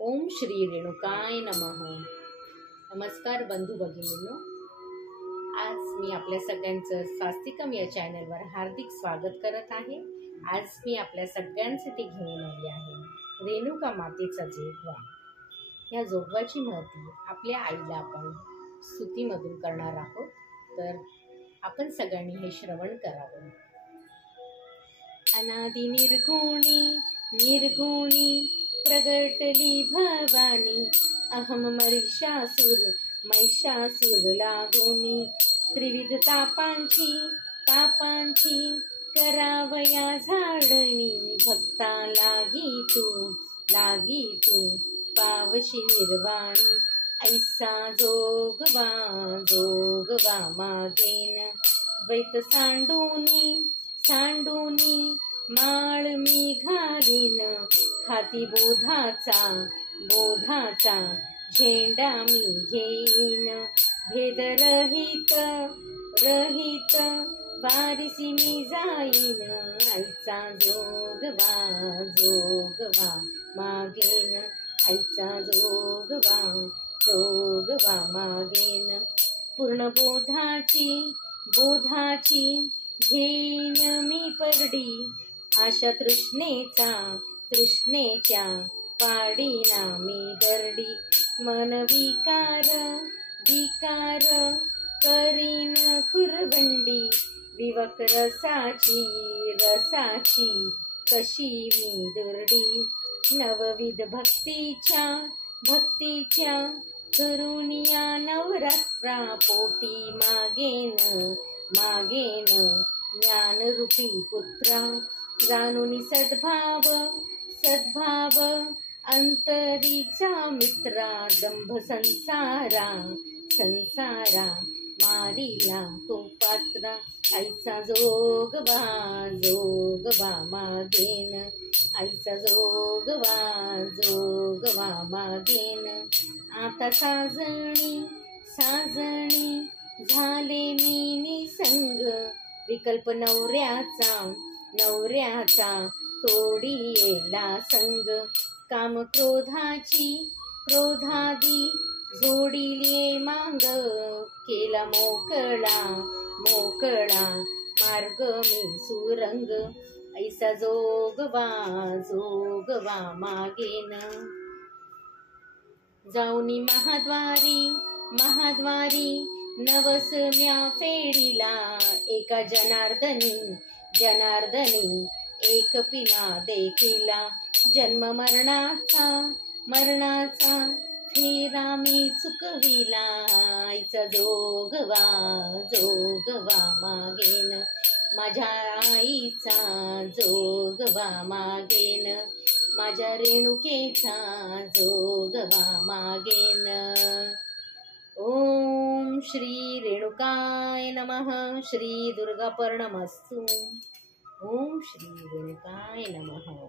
ओम श्री रेणुकाय नमः. नमस्कार बंधू भगिनींनो, आज मी आपल्या सगळ्यांचं स्वास्तिकम या चॅनलवर हार्दिक स्वागत करत आहे. आज मी आपल्या सगळ्यांसाठी घेऊन आली आहे रेणुका मातेचा जोगवा. या जोगवाची महती आपल्या आईला आपण स्तुतीमधून करणार आहोत, तर आपण सगळ्यांनी हे श्रवण करावं. अनादि निर्गुणी प्रगटली भवानी, अहम महिषासुर लागोनी, त्रिविध तापांची करावया झाडणी, भक्ता लागी तू पावशी निर्वाणी, ऐसा जोगवा मागेन द्वैत सांडूनी माळ मी घालीन, हाती बोधाचा झेंडा मी घेईन, भेद रहित वारिसी मी जाईन, आईचा जोगवा मागेन, आईचा जोगवा मागेन, पूर्ण बोधाची घेईन मी परडी, आशा तृष्णेच्या पाडीना मी दरडी, मन विकार करीन कुरवंडी, विवक रसाची कशी मी दुर्डी, नवविध भक्तीच्या करुनिया नवरात्रा पोटी मागेन ज्ञानरूपी पुत्रा, जाणूनी सद्भाव अंतरीचा मित्रा, दंभ संसारा मारिला तो पात्रा, आईचा जोगवा मागेन, आईचा जोगवा मागेन, आता साजणी झाले मी निसंग, विकल्प नवऱ्याचा तोडीला संग, काम क्रोधादी जोडिले मांग, केला मोकळा मार्ग मी सुरंग, ऐसा जोगवा मागेन, जाऊनी महाद्वारी नवसम्या फेडीला, एका जनार्दनी एक पिना देखिला, जन्म मरणाचा फेरा मी चुकविला, आईचा जोगवा मागेन, माझ्या आईचा जोगवा मागेन, माझ्या रेणुकेचा जोगवा मागेन. ओम श्री रेणुकाय नमः. श्री दुर्गा पर्णमस्तु. ओम श्री रेणुकाय नमः.